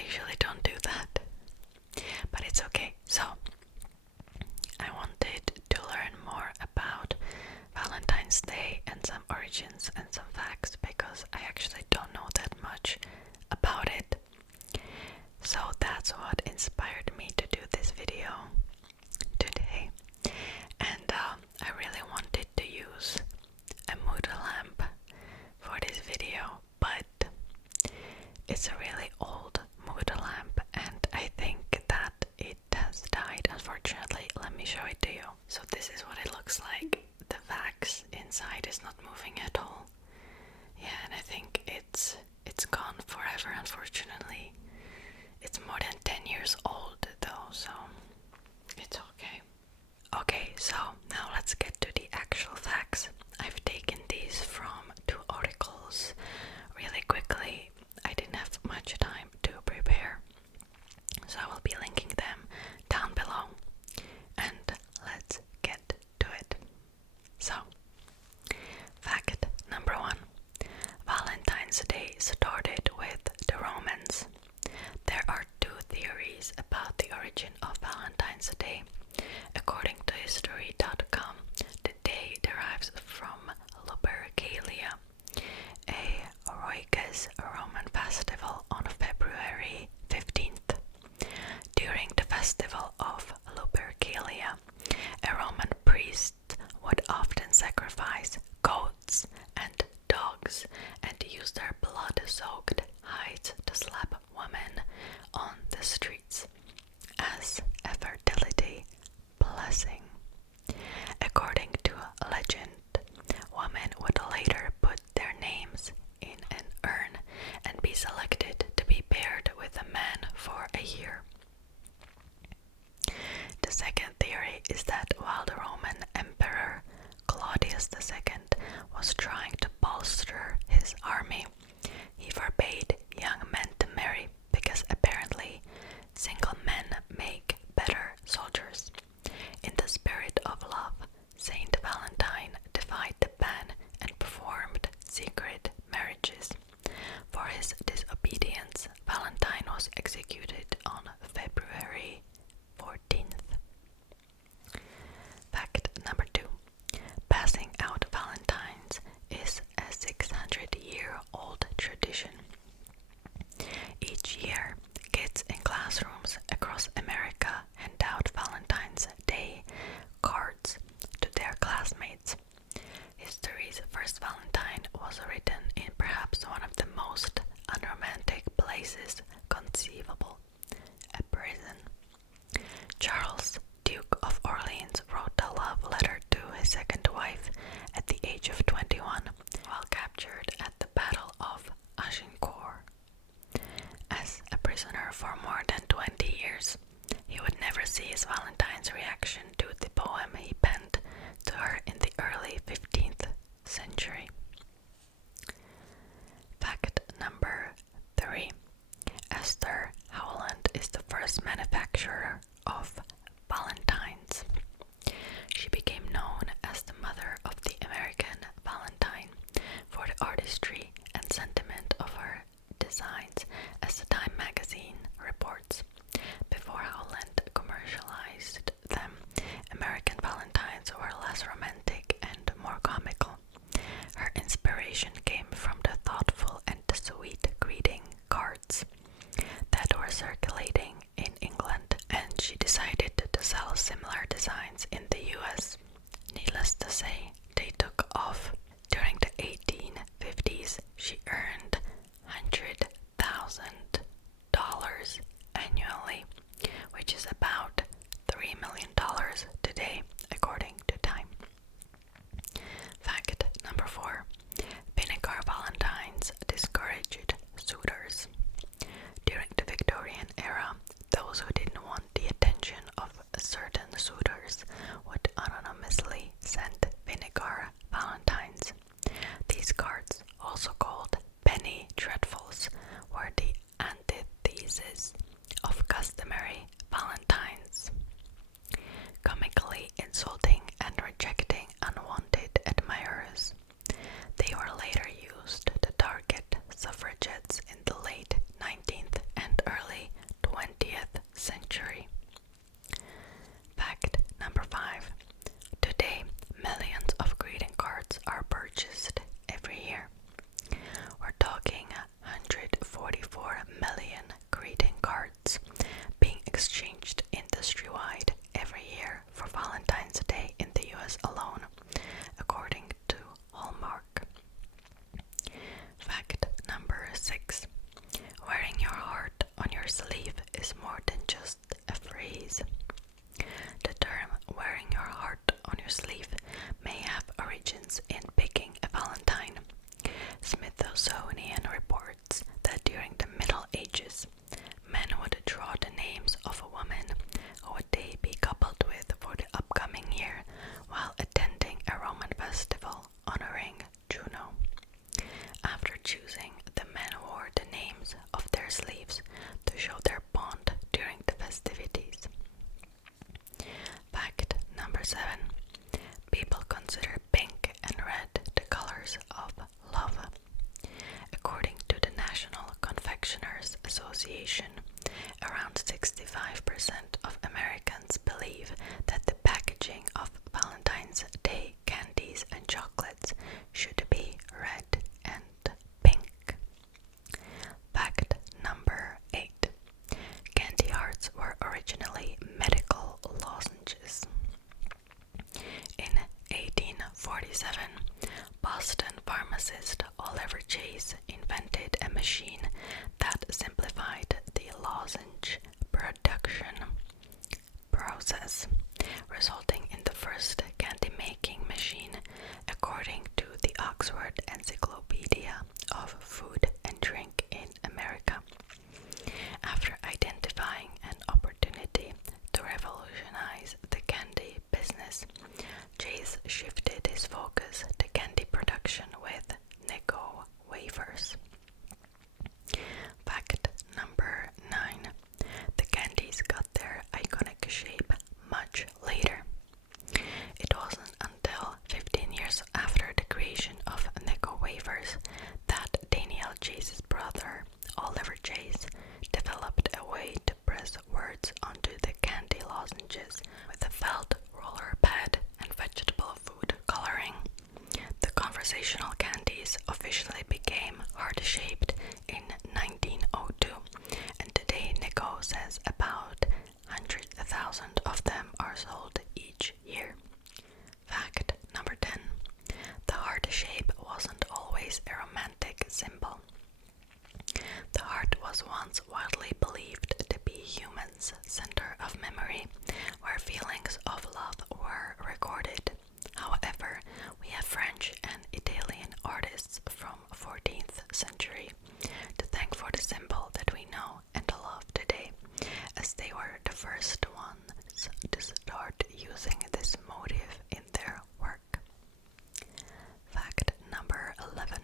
I usually don't do that, but it's okay. So, I wanted to learn more about Valentine's Day and some origins and some facts because I actually don't know that much about it. So that's what inspired me to do this video today. And I really wanted to use a mood lamp for this video, but it's a really old mood lamp and I think that it has died, unfortunately. Let me show it to you. So this is what it looks like. The wax inside is not moving at all. Yeah, and I think it's gone forever, unfortunately. It's more than 10 years old though, so it's okay. Okay, so now let's get to the actual facts. I've taken these from 2 articles really quickly. I didn't have much time to prepare, so I will be linking them down below. And let's get to it. So, fact number 1. Valentine's Day started with the Romans. There are 2 theories about the origin of Valentine's Day. According to history.com, the day derives from Lupercalia, a Roiges Roman festival on February 15th. During the festival of Lupercalia, a Roman priest would often sacrifice goats and dogs and use their blood-soaked hides to slap women on the streets as a fertility blessing. According to a legend, women would later put their names in an urn and be selected to be paired with a man for a year. The second theory is that while the Roman Emperor Claudius II was trying to bolster his army, he forbade young men to marry because apparently single men make better soldiers. In the spirit of love, Saint Valentine defied the ban and performed secret marriages. For his disobedience, Valentine was executed on February 14th. Fact number 2. Passing out Valentines is a 600-year-old tradition. Each year, kids in classrooms across America hand out Valentine's Day cards to their classmates. History's first Valentine was written in perhaps one of the most unromantic places conceivable, a prison. Charles, Duke of Orleans, wrote a love letter to his second wife at the age of 21 while captured at the Battle of Agincourt. As a prisoner for more than 20 years, he would never see his Valentine's reaction to the poem he penned to her in the early 15th century. Fact number 3. Esther Howland is the first manufacturer of Valentines. She became known as the mother of the American Valentine for the artistry and sentiment of her designs, as the Time magazine reports. Before Howland commercialized them, American Valentines were less romantic and more comical. Her inspiration came from the thoughtful and sweet greeting cards that were circulating in England, and she decided to sell similar designs in the US. Needless to say, they took off. During the 1850s, she earned $100,000 annually, which is about $3 million today, according to Time. Fact number 4. Vinegar Valentines discouraged suitors. During the Victorian era, Association, around 65% of Americans believe that the packaging of Valentine's Day candies and chocolates should be red and pink. Fact number 8. Candy hearts were originally medical lozenges. In 1847, Boston pharmacist Oliver Chase invented a machine that simplified the lozenge production process, resulting in the first candy-making machine, according to the Oxford Encyclopedia of Food and Drink in America. After identifying an opportunity to revolutionize the candy business, Chase shifted his focus to candy production with Necco wafers. Fact number 9. The candies got their iconic shape much later. It wasn't until 15 years after the creation of Necco wafers that Daniel Chase's brother, Oliver Chase, developed a way to press words onto the candy lozenges with a felt roller pad and vegetable food coloring. The conversational candies officially became heart-shaped in 1902, and today Necco says about 100,000 of them are sold each year. Fact number 10. The heart shape wasn't always a romantic symbol. The heart was once widely believed to be humans' center of memory, where feelings of love were recorded. However, we have French and Italian artists from 14th century to thank for the symbol that we know and love today, as they were the first ones to start using this motif in their work. Fact number 11.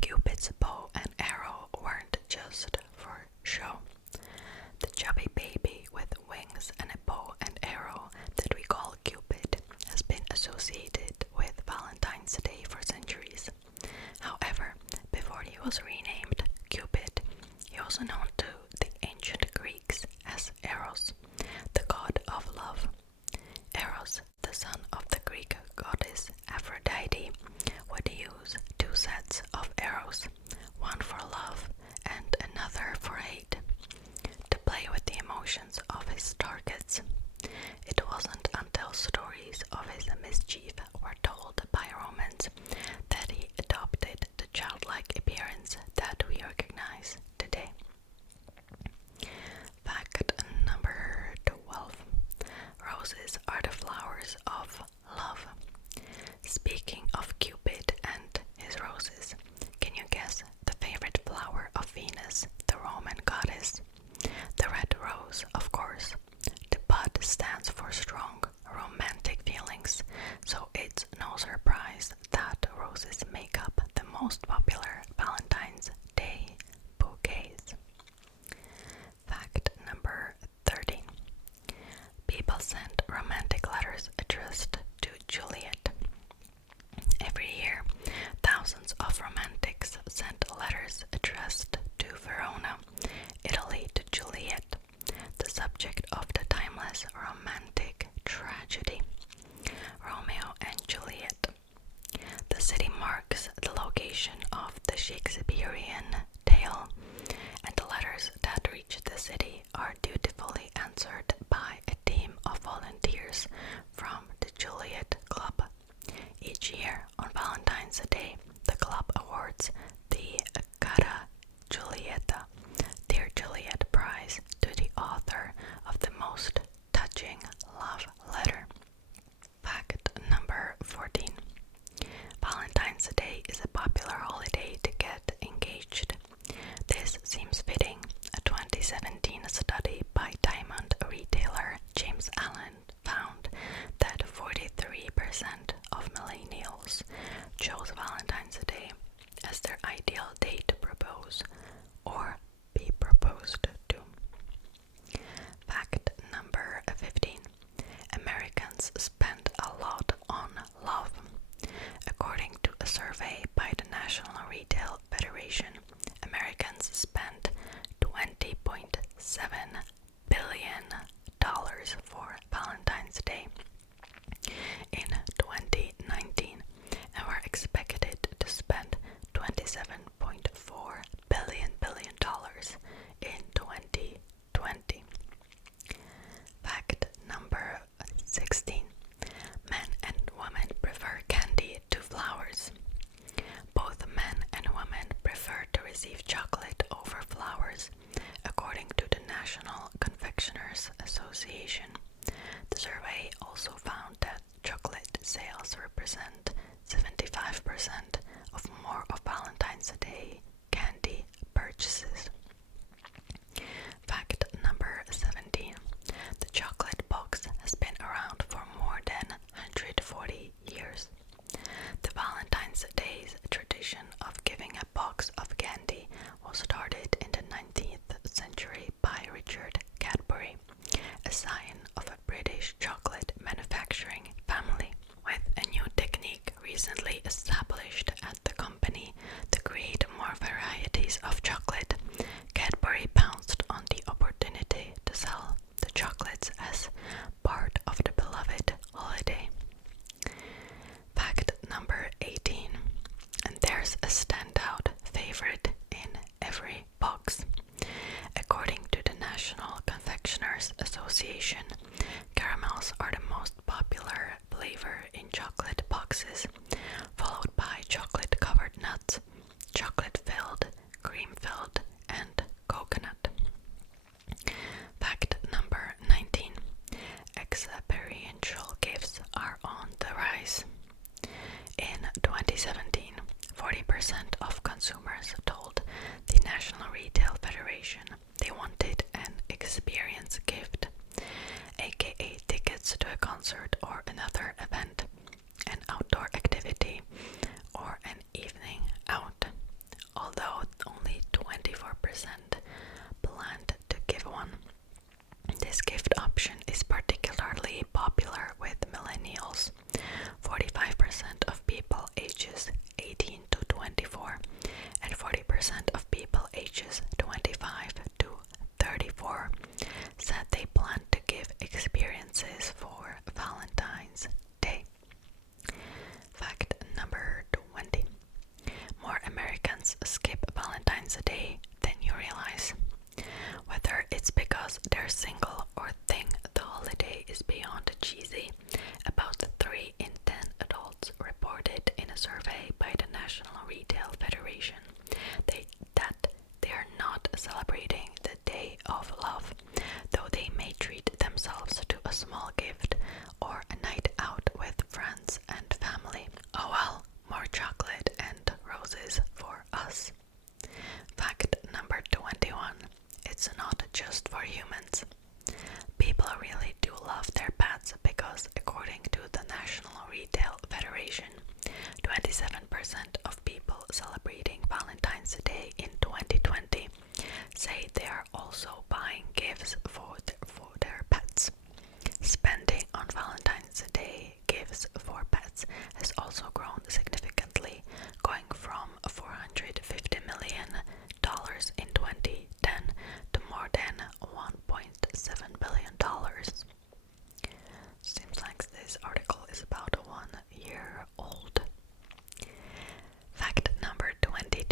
Cupid's bow and arrow weren't just for show. The chubby baby with wings and a bow and arrow that we call Cupid has been associated with Valentine's Day for centuries. However, before he was renamed Cupid, he was known to the ancient Greeks as Eros, the god of love. Eros, the son of the Greek goddess Aphrodite, would use 2 sets of arrows, one for love and another for hate, to play with the emotions of his targets. It wasn't until stories of his mischief were told by Romans that he adopted the childlike appearance that we recognize today. Fact number 12. Roses are the flowers of love. Speaking of Cupid and his roses, can you guess the favorite flower of Venus, the Roman goddess? The red rose, of course. The bud stands for strong romantic feelings, so it's no surprise that roses make up the most popular Valentine's Day bouquets. Fact number 13. People sent romantic letters addressed to Juliet. Every year, thousands of romantics sent letters addressed to Verona, Italy, to Juliet, the subject of the timeless romantic tragedy, Romeo and Juliet. The city marks the location of the Shakespearean tale, and the letters that reach the city are dutifully answered by a team of volunteers from the Juliet Club. Each year on Valentine's Day, the club awards the Cara Giulietta, Dear Juliet Prize to the author of the most touching love letter. Fact number 14. Valentine's Day is a popular holiday to get engaged. This seems fitting. A 2017 study by diamond retailer James Allen found that 43% of millennials chose Valentine's Day as their ideal day to propose or be proposed to. Fact number 15. Americans spend a lot on love. According to a survey by the National Retail Federation, Americans spend Association. The survey also found that chocolate sales represent 75% of more of Valentine's Day candy purchases. Fact number 17. The chocolate box has been around for more than 140 years. The Valentine's Day tradition of giving a box of candy was started in the 19th century by Richard Cadbury, a scion of a British chocolate manufacturing family. With a new technique recently established at the company to create more varieties of chocolate, Cadbury pounced on the opportunity to sell the chocolates as part of the beloved holiday. Fact number 18. And there's a standout favorite in every box. According to the National Confectioners Association, caramels are the most popular flavor in chocolate boxes, followed by chocolate-covered nuts, chocolate-filled, cream-filled, and coconut. Fact number 19. Experiential gifts are on the rise. In 2017, 40% of consumers told the National Retail Federation they wanted an experience gift, aka tickets to a concert or another event, an outdoor activity, or an evening out, although only 24% planned to give one. This gift option is particularly popular with millennials. 45% of people ages 18 to 24 and 40% of people ages 25 to 34 said they plan to give experiences for Valentine's Day. Fact number 20. More Americans skip Valentine's Day than you realize. Whether it's because they're single or think the holiday is beyond cheesy, about 3 in 10 adults reported in a survey by the National Retail Federation that they are not celebrating the Day of Love, though they may treat themselves to a small gift or a night out with friends and family. Oh well, more chocolate and roses for us. Fact number 21. It's not just for humans. People really do love their pets because, according to the National Retail Federation, 27% of people celebrating Valentine's Day in 2020 say they are also buying gifts for their pets. Spending on Valentine's Day gifts for pets has also grown significantly, going from $450 million in 2010 to more than $1.7 billion. Seems like this article is about 1 year old. Fact number 22.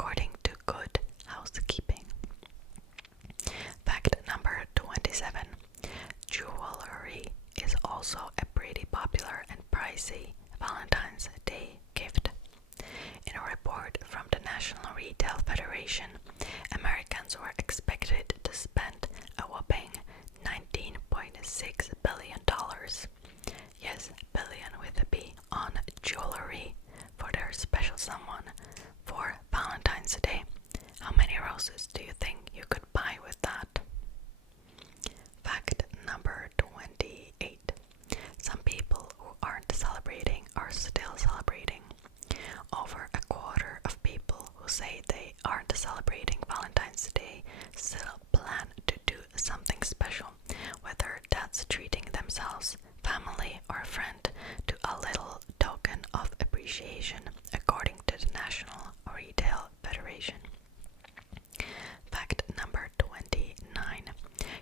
according to good housekeeping. Fact number 27. Jewelry is also a pretty popular and pricey Valentine's Day gift. In a report from the National Retail Federation, Americans were expected to spend a whopping $19.6 billion. Yes, billion with a B, on jewelry for their special someone for Valentine's Day. How many roses do you think you could buy with that? Fact number 28. Some people who aren't celebrating are still celebrating. Over a quarter of people who say they aren't celebrating Valentine's Day still plan to do something special, whether that's treating themselves, family, or a friend to a little token of appreciation, according to the National Retail Federation. Fact number 29.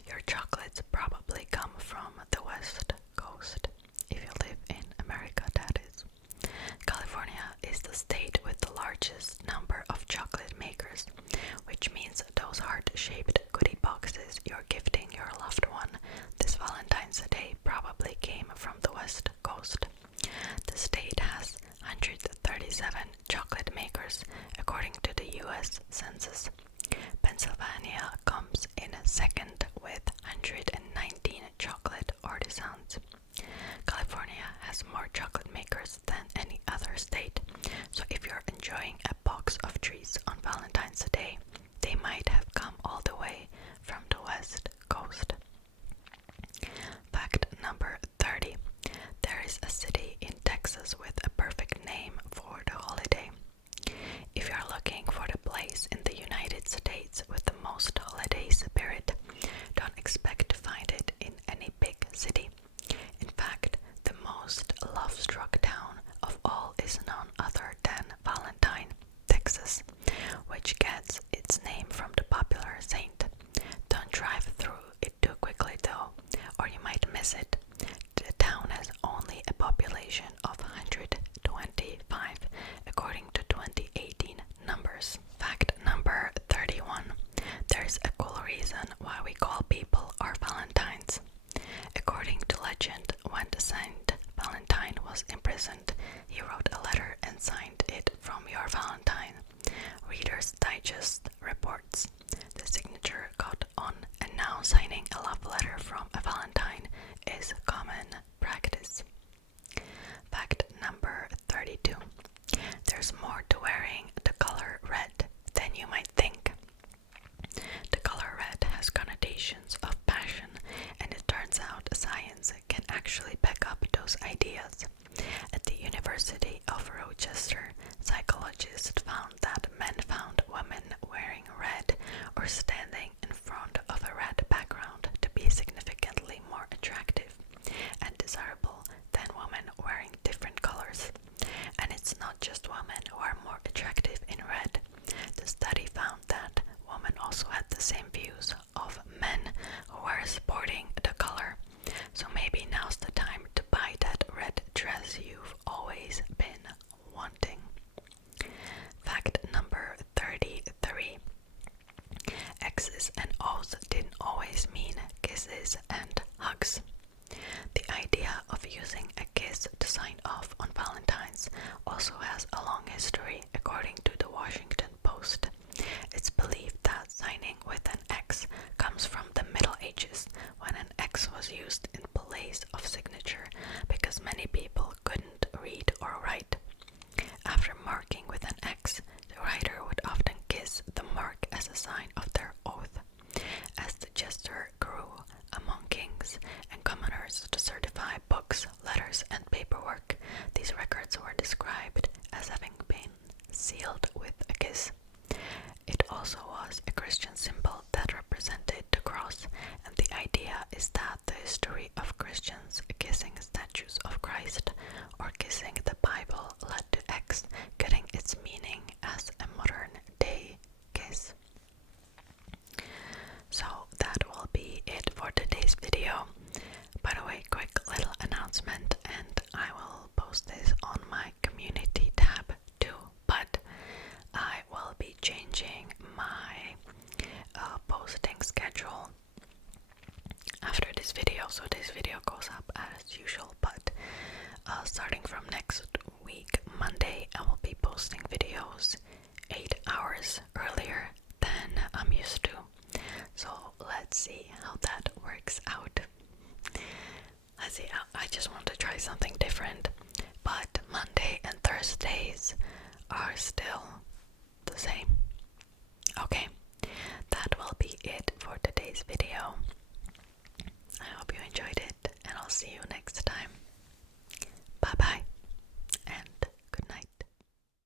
Your chocolates probably come from the West Coast, if you live in America, that is. California is the state with the largest number of chocolate makers, which means those heart-shaped goodie boxes you're gifting your loved one this Valentine's Day probably came from the West Coast. The state has 137 chocolate makers, according to the U.S. Census. Pennsylvania comes in second with 119 chocolate artisans. California has more chocolate makers than any other state, so if you're enjoying a box of treats on Valentine's Day, they might have come all the way from the West Coast. Fact number 30. There is a city in Texas with a perfect name for the holiday. If you're looking for the place in the United States with the most holiday spirit, don't expect to find it in any big city. In fact, the most love-struck town of all is none other than Valentine, Texas, which gets its name from the popular saint. Don't drive through it too quickly though, or you might miss it. The town has only a population of 125, according to 2018 numbers. Fact number 31. There's a cool reason why we call people our Valentines. According to legend, when the Saint Valentine was imprisoned, he wrote a letter and signed it "From your Valentine." Reader's Digest reports the signature got on, and now signing a love letter from a Valentine is common practice. Fact number 32. There's more to wearing the color red than you might think. The color red has connotations of passion, and it turns out science can actually back up those ideas. At the University of Rochester, psychologists found that men found women wearing red or standing in front of a red background to be significantly more attractive and desirable than women wearing different colors. And it's not just women who are more attractive in red. The study found that women also had the same views of men who were sporting the color. So maybe now's the time to buy that red dress you've always been wanting. Fact number 33. X's and O's didn't always mean kisses and hugs. The idea of using a kiss to sign off on Valentine's also has a long history, according to the Washington Post. It's believed that signing with an X comes from the Middle Ages, when an X was used in place of signature because many people couldn't read or write. After marking with an X, the writer would often kiss the mark as a sign of their oath. As the gesture grew among kings and commoners to certify books, letters, and paperwork, these records were described as having been sealed with a kiss. It also was a Christian symbol that represented the cross, and the idea is that the history of Christians kissing statues of Christ or kissing the Bible led to X getting its meaning as a modern day kiss. So that will be it for today's video. By the way, quick little announcement, and I will post this on my community tab too, but that works out. Let's see, I just want to try something different, but Monday and Thursdays are still the same. Okay, that will be it for today's video. I hope you enjoyed it, and I'll see you next